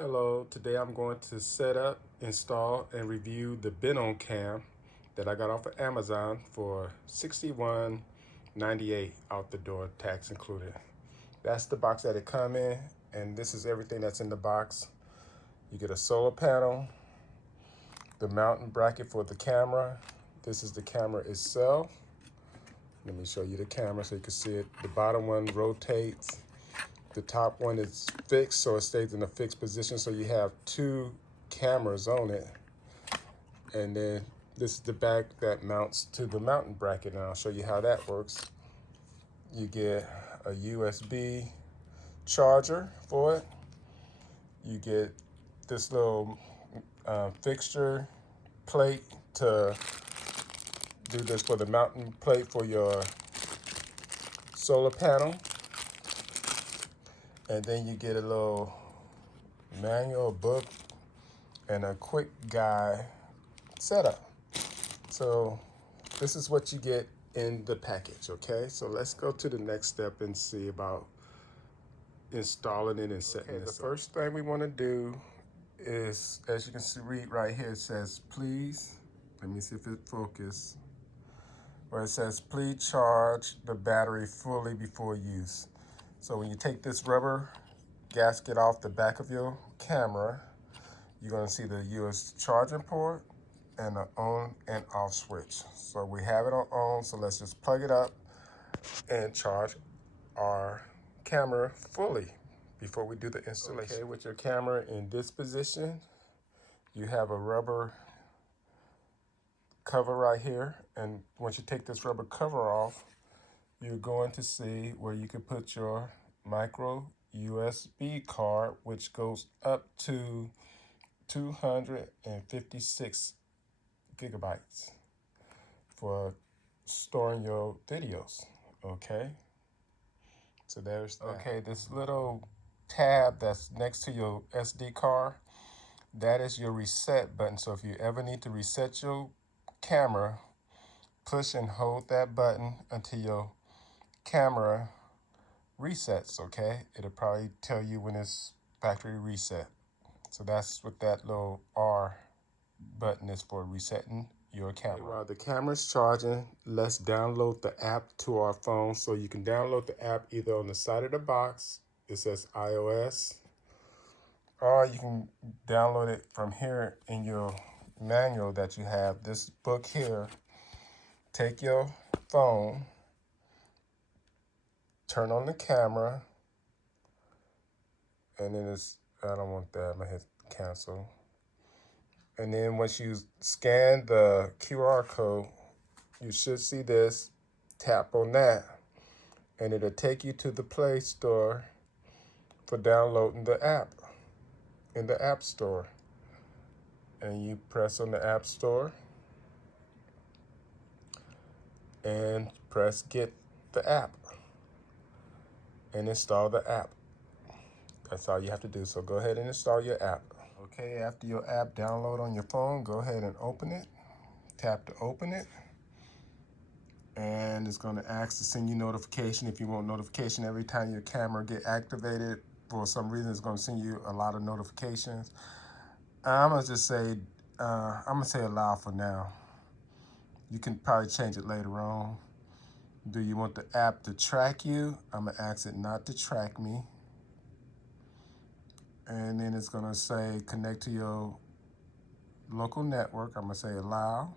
Hello, today I'm going to set up, install, and review the BEENOCAM that I got off of Amazon for $61.98 out the door, tax included. That's the box that it come in, and this is everything that's in the box. You get a solar panel, the mounting bracket for the camera. This is the camera itself. Let me show you the camera so you can see it. The bottom one rotates. The top one is fixed, so it stays in a fixed position, so you have two cameras on it. And then this is the back that mounts to the mounting bracket, and I'll show you how that works. You get a USB charger for it. You get this little fixture plate to do this for the mounting plate for your solar panel. And then you get a little manual book and a quick guide setup. So this is what you get in the package, okay? So let's go to the next step and see about installing it and setting it. The first thing we want to do is, as you can see, read right here, it says, please, let me see if it focuses, where it says, please charge the battery fully before use. So when you take this rubber gasket off the back of your camera, you're going to see the USB charging port and the on and off switch. So we have it on, so let's just plug it up and charge our camera fully before we do the installation. Okay, with your camera in this position, you have a rubber cover right here, and once you take this rubber cover off, you're going to see where you can put your micro USB card, which goes up to 256 gigabytes for storing your videos. Okay, so there's that. Okay, this little tab that's next to your SD card, that is your reset button. So if you ever need to reset your camera, push and hold that button until your camera resets. Okay, it'll probably tell you when it's factory reset. So that's what that little R button is for, resetting your camera. While the camera's charging, let's download the app to our phone. So you can download the app either on the side of the box, it says iOS, or you can download it from here in your manual that you have. This book here, take your phone, turn on the camera, and then I don't want that, I'm gonna hit cancel. And then once you scan the QR code, you should see this, tap on that, and it'll take you to the Play Store for downloading the app in the App Store. And you press on the App Store and press Get the App and install the app. That's all you have to do. So go ahead and install your app. Okay, after your app download on your phone, go ahead and open it. Tap to open it. And it's going to ask to send you notification. If you want notification every time your camera get activated, for some reason it's going to send you a lot of notifications. I'm going to just say, I'm going to say allow for now. You can probably change it later on. Do you want the app to track you? I'm going to ask it not to track me. And then it's going to say connect to your local network. I'm going to say allow.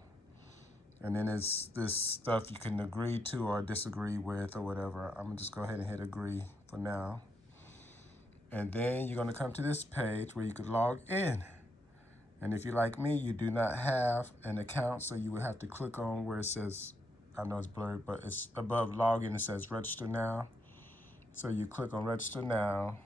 And then it's this stuff you can agree to or disagree with or whatever. I'm gonna just go ahead and hit agree for now. And then you're gonna come to this page where you could log in. And if you're like me, you do not have an account, so you would have to click on where it says, I know it's blurred, but it's above login, it says register now. So you click on register now,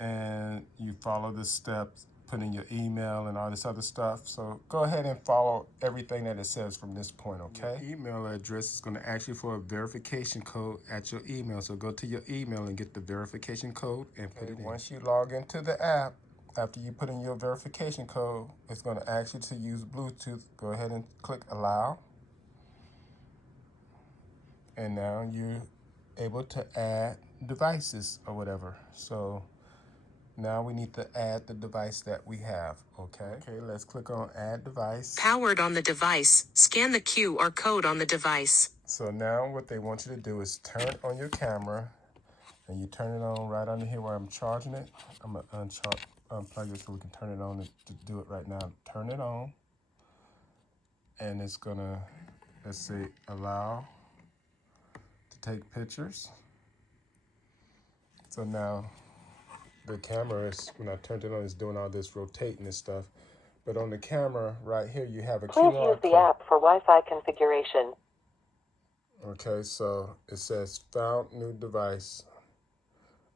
and you follow the steps, put in your email and all this other stuff. So go ahead and follow everything that it says from this point, okay? Your email address is gonna ask you for a verification code at your email. So go to your email and get the verification code and put it in. Once you log into the app, after you put in your verification code, it's gonna ask you to use Bluetooth. Go ahead and click allow. And now you're able to add devices or whatever. So Now we need to add the device that we have, okay? Okay, let's click on add device. Powered on the device, scan the QR code on the device. So now what they want you to do is turn on your camera, and you turn it on right under here where I'm charging it. I'm gonna unplug it so we can turn it on to do it right now. Turn it on, and it's gonna, let's see, allow to take pictures. So now the camera is, when I turned it on, it's doing all this rotating and stuff. But on the camera right here, you have a QR code. Please use the app for Wi-Fi configuration. Okay, so it says found new device.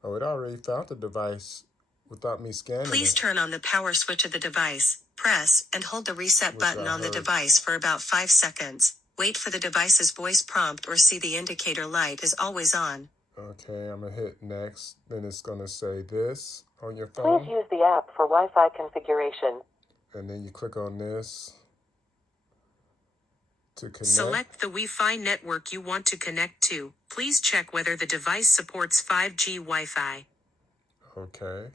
Oh, it already found the device without me scanning Please it. turn on the power switch of the device. Press and hold the reset button on the device for about 5 seconds. Wait for the device's voice prompt or see the indicator light is always on. Okay, I'm gonna hit next. Then it's gonna say this on your phone. Please use the app for Wi-Fi configuration. And then you click on this to connect. Select the Wi-Fi network you want to connect to. Please check whether the device supports 5G Wi-Fi. Okay,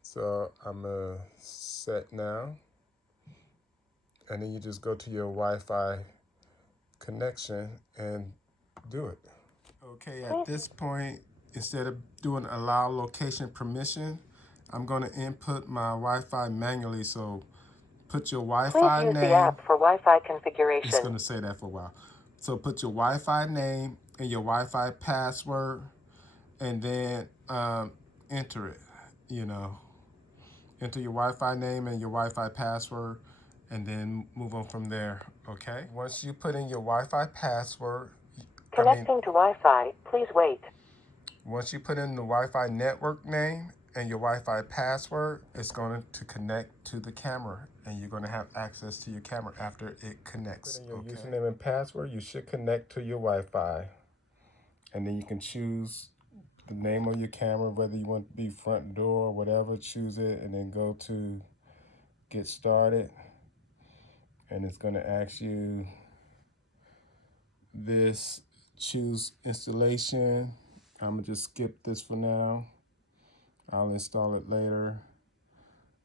so I'm set now. And then you just go to your Wi-Fi connection and do it. Okay, at this point, instead of doing allow location permission, I'm going to input my Wi-Fi manually. So put your Wi-Fi name. Please use the app for Wi-Fi configuration. It's going to say that for a while. So put your Wi-Fi name and your Wi-Fi password, and then enter it, you know. Enter your Wi-Fi name and your Wi-Fi password, and then move on from there, okay? Once you put in your Wi-Fi password, Connecting to Wi-Fi, please wait. Once you put in the Wi-Fi network name and your Wi-Fi password, it's going to connect to the camera, and you're going to have access to your camera after it connects. Put in your username and password, you should connect to your Wi-Fi. And then you can choose the name of your camera, whether you want to be front door or whatever, choose it, and then go to get started. And it's going to ask you this, choose installation. I'm going to just skip this for now. I'll install it later.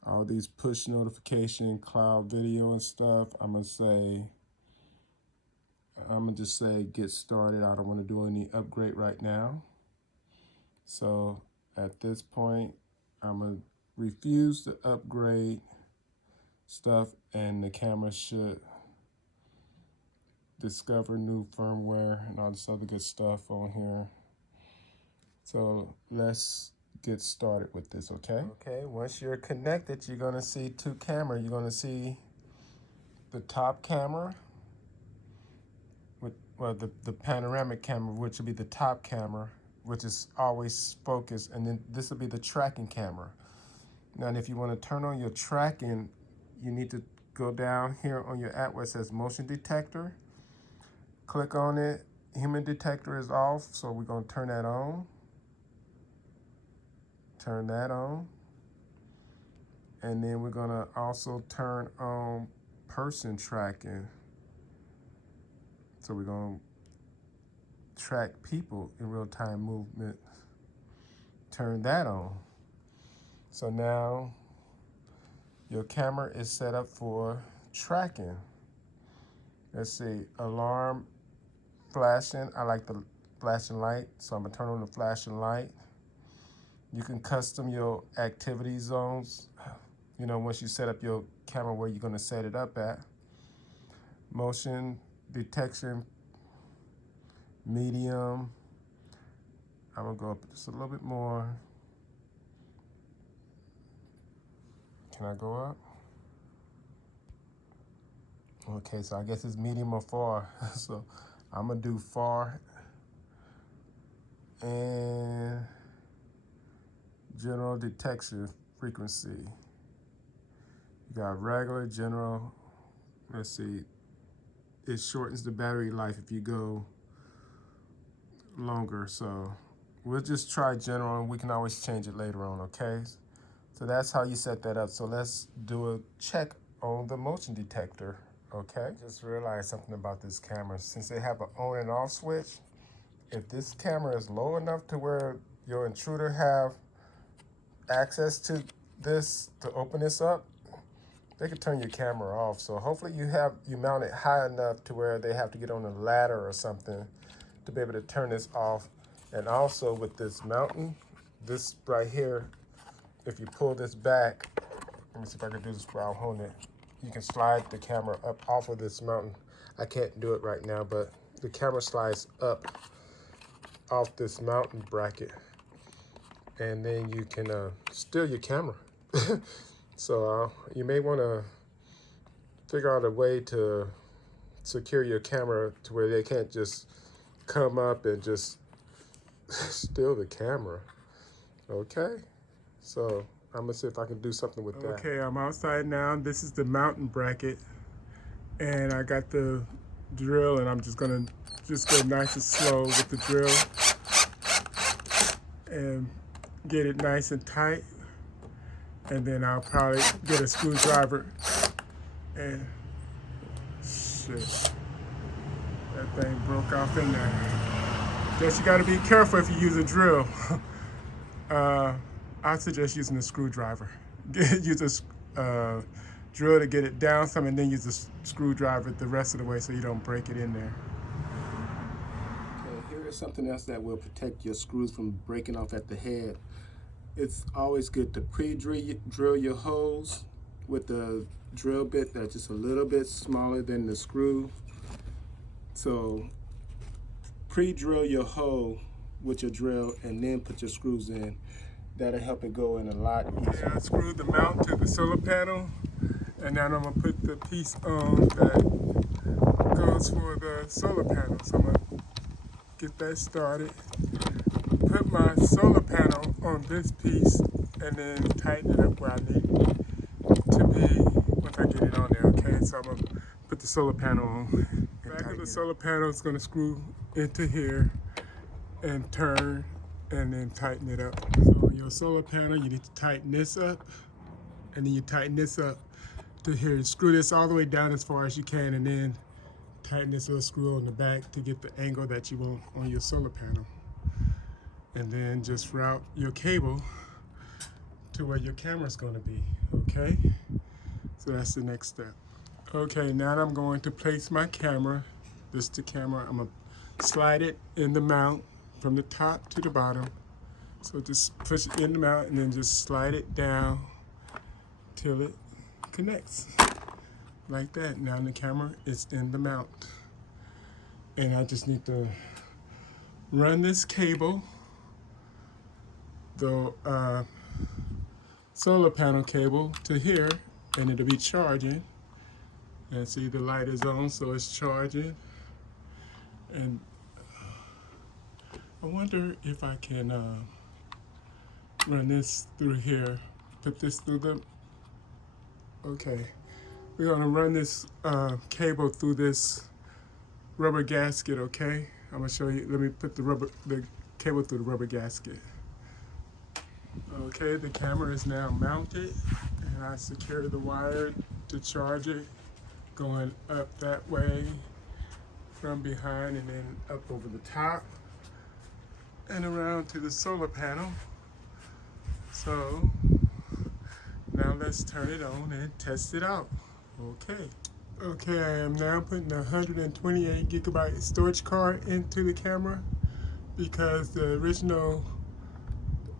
All these push notification, cloud video and stuff, I'm going to just say get started. I don't want to do any upgrade right now. So at this point, I'm going to refuse the upgrade stuff, and the camera should discover new firmware and all this other good stuff on here. So let's get started with this, okay? Okay, once you're connected, you're gonna see two cameras. You're gonna see the top camera, well, the panoramic camera, which will be the top camera, which is always focused, and then this will be the tracking camera. Now, if you wanna turn on your tracking, you need to go down here on your app where it says motion detector. Click on it. Human detector is off, so we're gonna turn that on. Turn that on. And then we're gonna also turn on person tracking. So we're gonna track people in real-time movement. Turn that on. So now your camera is set up for tracking. Let's see, alarm, flashing. I like the flashing light, so I'm gonna turn on the flashing light. You can custom your activity zones, you know, once you set up your camera where you're gonna set it up at. Motion detection, medium. I'm gonna go up just a little bit more. Can I go up? Okay, so I guess it's medium or far. So I'm gonna do far. And general detection frequency. You got regular, general. Let's see. It shortens the battery life if you go longer. So we'll just try general, and we can always change it later on, okay? So that's how you set that up. So let's do a check on the motion detector, okay? Just realized something about this camera. Since they have an on and off switch, if this camera is low enough to where your intruder have access to this to open this up, they could turn your camera off. So hopefully you mount it high enough to where they have to get on a ladder or something to be able to turn this off. And also with this mounting, this right here, if you pull this back, let me see if I can do this while I'm holding it. You can slide the camera up off of this mountain. I can't do it right now, but the camera slides up off this mountain bracket, and then you can steal your camera. So you may want to figure out a way to secure your camera to where they can't just come up and just steal the camera. Okay, so I'm gonna see if I can do something with that. Okay, I'm outside now. This is the mountain bracket, and I got the drill, and I'm just gonna go nice and slow with the drill and get it nice and tight. And then I'll probably get a screwdriver and shit, that thing broke off in there. Guess you gotta be careful if you use a drill. I suggest using a screwdriver. Use a drill to get it down some, and then use a screwdriver the rest of the way so you don't break it in there. Okay, here is something else that will protect your screws from breaking off at the head. It's always good to pre-drill your holes with a drill bit that's just a little bit smaller than the screw. So pre-drill your hole with your drill and then put your screws in. That'll help it go in a lot easier. I screwed the mount to the solar panel, and now I'm gonna put the piece on that goes for the solar panel. So I'm gonna get that started. Put my solar panel on this piece and then tighten it up where I need to be once I get it on there, okay? So I'm gonna put the solar panel on. Back of the solar panel is gonna screw into here and turn and then tighten it up. So on your solar panel, you need to tighten this up, and then you tighten this up to here. Screw this all the way down as far as you can, and then tighten this little screw on the back to get the angle that you want on your solar panel. And then just route your cable to where your camera's gonna be, okay? So that's the next step. Okay, now I'm going to place my camera. This is the camera. I'm gonna slide it in the mount from the top to the bottom. So just push it in the mount and then just slide it down till it connects. Like that. Now the camera is in the mount. And I just need to run this cable, the solar panel cable, to here, and it'll be charging. And see, the light is on, so it's charging. And I wonder if I can run this through here, put this through the, okay. We're gonna run this cable through this rubber gasket, okay? I'm gonna show you, let me put the cable through the rubber gasket. Okay, the camera is now mounted, and I secure the wire to charge it, going up that way from behind and then up over the top and around to the solar panel. So now let's turn it on and test it out. Okay. Okay, I am now putting a 128 gigabyte storage card into the camera because the original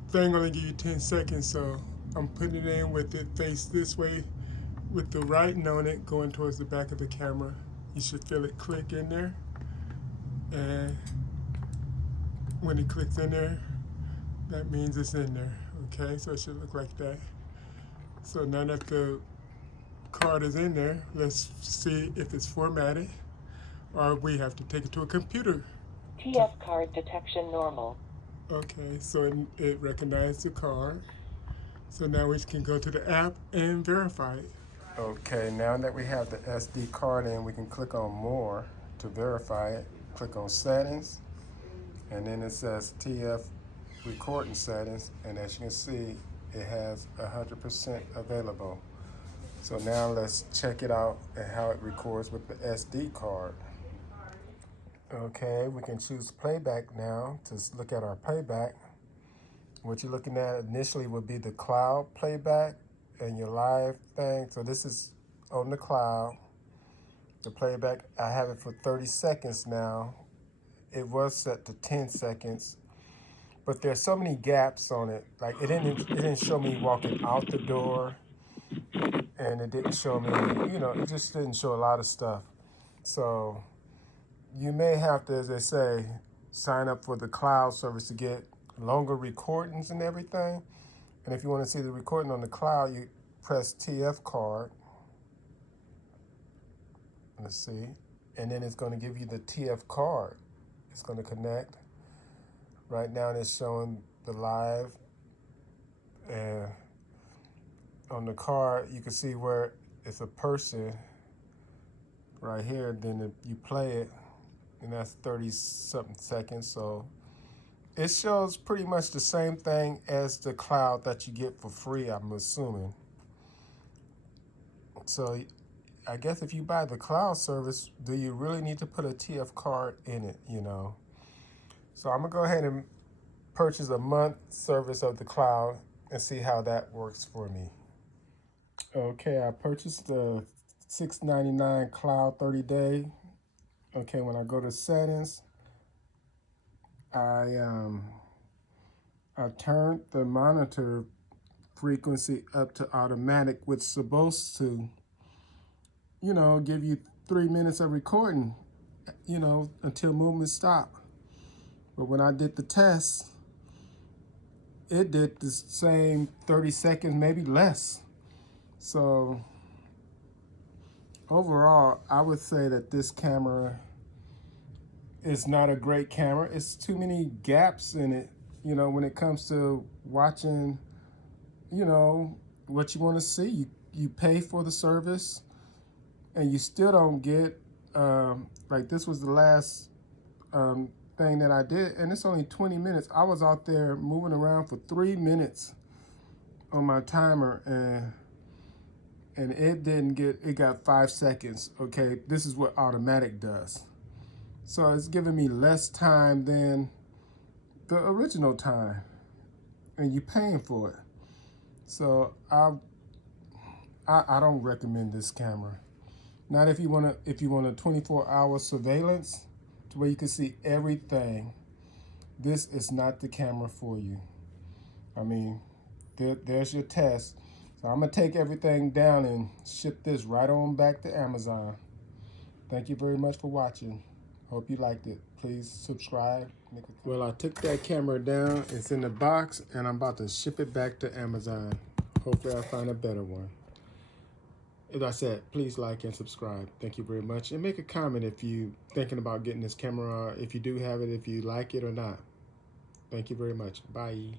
thing only give you 10 seconds, so I'm putting it in with it faced this way with the writing on it going towards the back of the camera. You should feel it click in there, and when it clicks in there, that means it's in there. Okay, so it should look like that. So now that the card is in there, let's see if it's formatted, or we have to take it to a computer. TF card detection normal. Okay, so it recognized the card. So now we can go to the app and verify it. Okay, now that we have the SD card in, we can click on More to verify it. Click on Settings, and then it says TF Recording Settings, and as you can see, it has 100% available. So now let's check it out and how it records with the SD card. Okay, we can choose playback now to look at our playback. What you're looking at initially would be the cloud playback and your live thing. So this is on the cloud. The playback, I have it for 30 seconds now. It was set to 10 seconds, but there's so many gaps on it. Like it didn't show me walking out the door, and it didn't show me, it just didn't show a lot of stuff. So you may have to, as they say, sign up for the cloud service to get longer recordings and everything. And if you want to see the recording on the cloud, you press TF card. Let's see. And then it's going to give you the TF card. It's going to connect. Right now it's showing the live. And on the card, you can see where it's a person right here. Then you play it, and that's 30-something seconds. So it shows pretty much the same thing as the cloud that you get for free, I'm assuming. So I guess if you buy the cloud service, do you really need to put a TF card in it, So I'm going to go ahead and purchase a month service of the cloud and see how that works for me. Okay, I purchased the $6.99 cloud 30-day. Okay, when I go to settings, I turned the monitor frequency up to automatic, which is supposed to, give you 3 minutes of recording, until movement stop. But when I did the test, it did the same 30 seconds, maybe less. So overall, I would say that this camera is not a great camera. It's too many gaps in it, when it comes to watching, what you want to see. You pay for the service and you still don't get, like this was the last thing that I did, and it's only 20 minutes. I was out there moving around for 3 minutes on my timer, and it got 5 seconds. Okay, this is what automatic does. So it's giving me less time than the original time, and you're paying for it. So I don't recommend this camera. Not if you want a 24-hour surveillance to where you can see everything. This is not the camera for you. I mean, there's your test. So I'm gonna take everything down and ship this right on back to Amazon. Thank you very much for watching. Hope you liked it. Please subscribe. Well, I took that camera down. It's in the box, and I'm about to ship it back to Amazon. Hopefully I'll find a better one. As I said, please like and subscribe. Thank you very much. And make a comment if you're thinking about getting this camera, if you do have it, if you like it or not. Thank you very much. Bye.